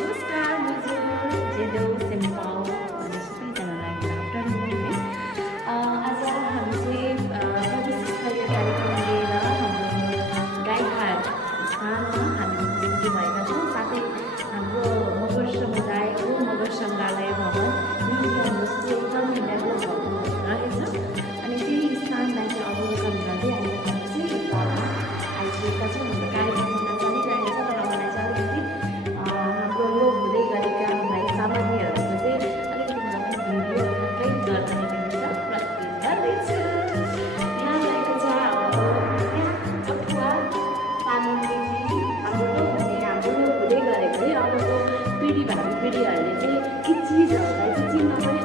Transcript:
नमस्कार मुजुर जेदो सिम्पाउ अनि सबैजनालाई गुड आफ्टरनुन है। आज हामी चाहिँ प्रवेश स्तरीय कार्यक्रम लिएर हाम्रो गाईघाट स्थानमा हामी उपस्थित भएका छौँ। साथै हाम्रो मगर समुदायको मगर सङ्ग्रहालय भवन म्युजियम जस्तो एकदमै डेभलप भएको रहेछ अनि त्यही स्थानलाई चाहिँ अवलोकन गर्दै अहिले हामी चाहिँ आइपुगेका छौँ। हाम्रो कार्यक्रम हुन चलिरहेको छ तर मलाई चाहिँ अलिकति हाम्रो यो हुँदै गरेका भाइ सामग्रीहरूको चाहिँ अलिकति मलाई भिडियोकै गर्न निमित्त प्रस्तुत गर्दैछु। यहाँ रहेको छ हाम्रो अठुवा तामाङजी हाम्रो यो हुँदै गरेको है अबको पिँढी भावी पिँढीहरूले चाहिँ यी चिजहरूलाई चाहिँ चिन्न पनि